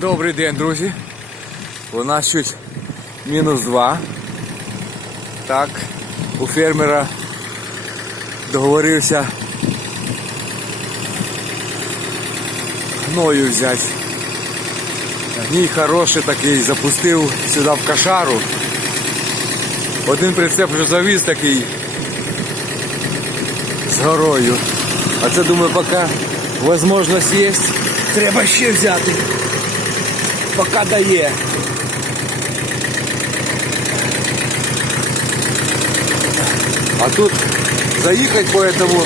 Добрий день, друзі. У нас чуть мінус 2. Так, у фермера договорився гною взяти. Гній хороший такий, запустив сюди в кошару. Один прицеп вже завіз такий з горою. А це думаю, поки можливість є, треба ще взяти. Поки дає. А тут заехать по этому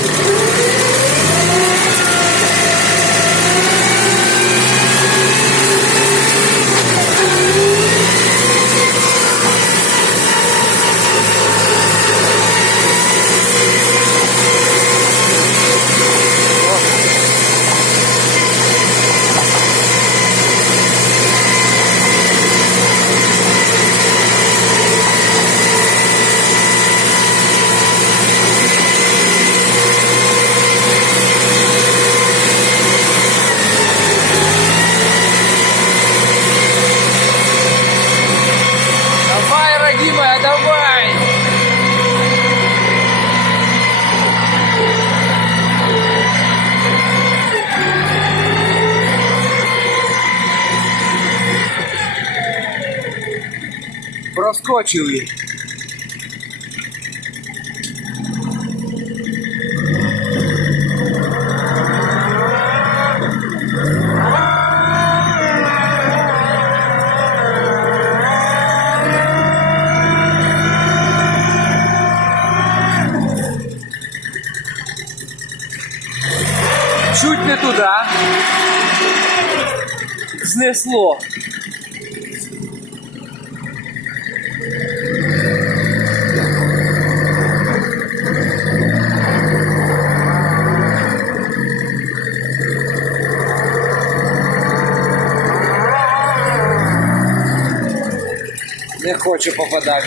проскочили. Чуть не туда. Снесло. Не хочу попадати.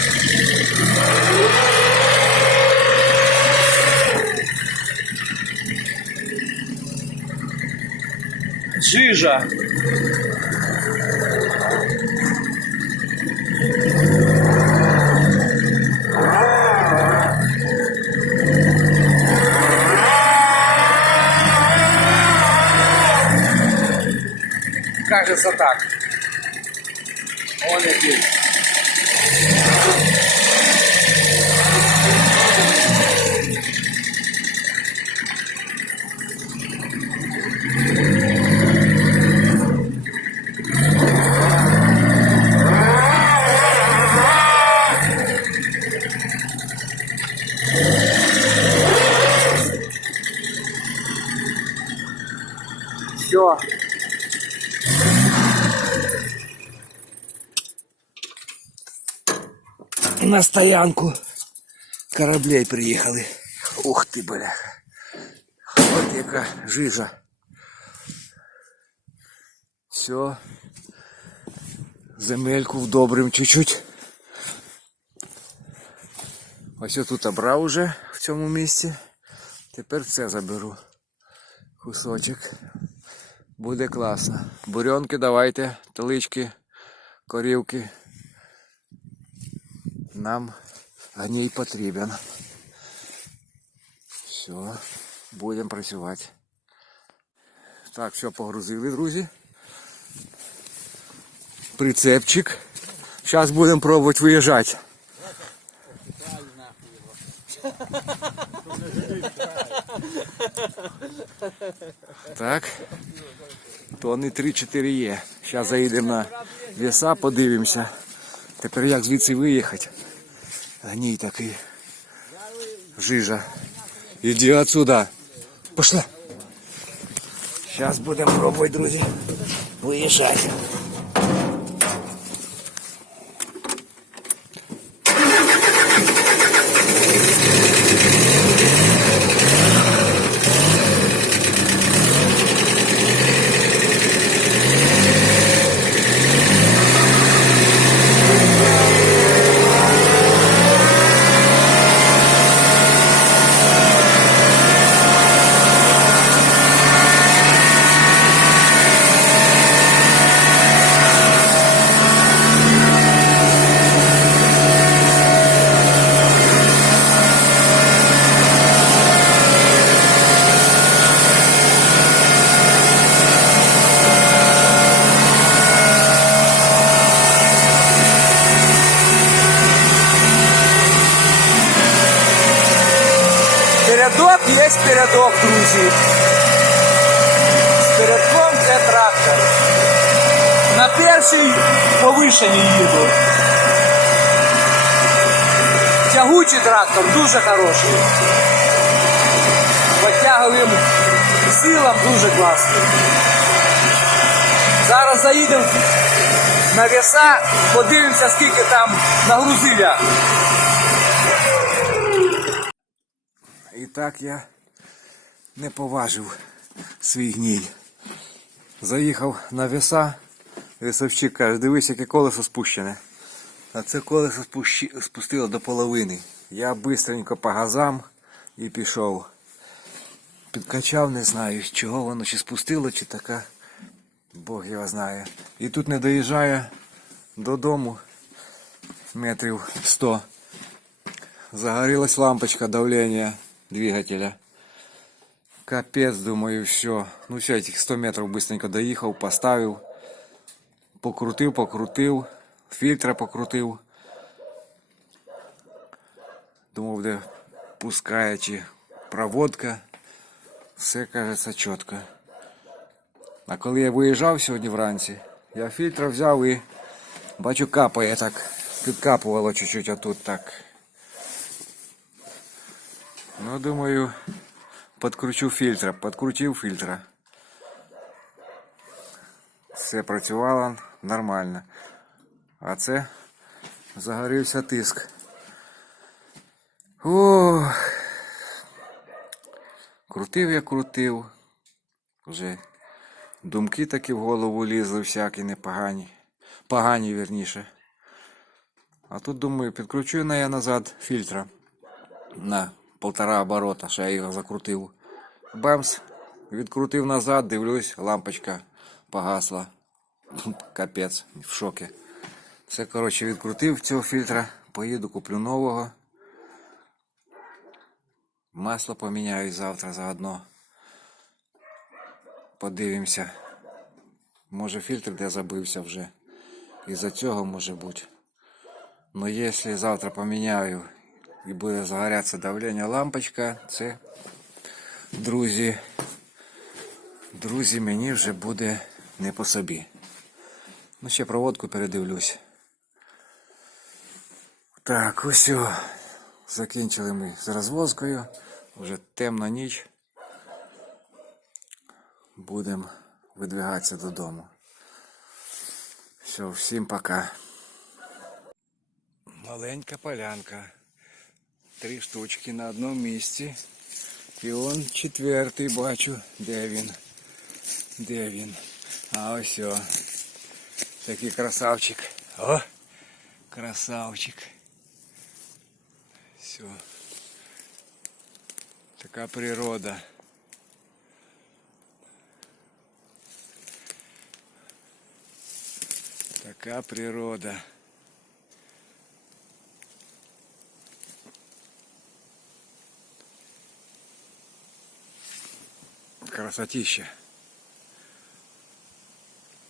Жижа. Кажется так. Yeah. На стоянку кораблей приїхали. Ух ти, бля. От яка жижа. Все. Земельку вдобрим чуть-чуть. Ось я тут обрав уже в цьому місці. Тепер це заберу. Кусочок. Буде класно. Бурьонки давайте, талички, корівки. Нам гній потрібен. Все, будемо працювати. Так, все погрузили, друзі. Прицепчик. Зараз будемо пробувати виїжджати. Так. Тони 3-4 є. Зараз заїдемо на веса, подивимося. Тепер як звідси виїхати? Гній и Жижа. Иди отсюда. Пошла. Сейчас будем пробовать, друзья, Виїжджати. Передок, друзі. З передком це трактор. На першій повишенні їду. Тягучий трактор, дуже хороший. По тяговим силам дуже класний. Зараз заїдемо на веса, подивимося, скільки там нагрузиля. І так я не поважив свій гній. Заїхав на веса, весовщик каже, дивись, яке колесо спущене. А це колесо спущи- спустило до половини. Я бистренько по газам і пішов. Підкачав, не знаю, чого воно, чи спустило, чи така. Бог його знає. І тут не доїжджає додому метрів 100. Загорелась лампочка давления двигателя. Капец, думаю, все. Ну все, этих 100 метров быстренько доехал, поставил. Покрутив, покрутив, фільтра покрутив. Думав, де пускає чи проводка. Все кажеться чітко. А коли я виїжджав сьогодні вранці, я фільтр взяв і бачу капає так. Підкапувало чуть-чуть отут так. Ну, думаю, подкручу фільтра, подкрутив фільтра. Все працювало нормально. А це загорівся тиск. Ох. Крутив я крутив. Вже думки такі в голову лізли всякі непогані. Погані, вірніше. А тут думаю, підкручу на я назад фільтра на полтора оборота, що я його закрутив. Бемс, відкрутив назад, дивлюсь, лампочка погасла. Капець, в шокі. Все, коротше, відкрутив цього фільтра, поїду, куплю нового. Масло поміняю завтра заодно. Подивимося. Може фільтр де забився вже. Із-за цього може бути. Но якщо завтра поміняю і буде загорятися давлення лампочка, це, друзі, друзі, мені вже буде не по собі. Ну, ще проводку передивлюсь. Так, ось. Закінчили ми з розвозкою. Вже темна ніч. Будемо видвигатися додому. Все, всім пока. Маленька полянка. Три штучки на одному місці. І он четвертий бачу. Де він? Де він? А ось о. Такий красавчик. О! Красавчик. Все. Така природа. Така природа. Красотища.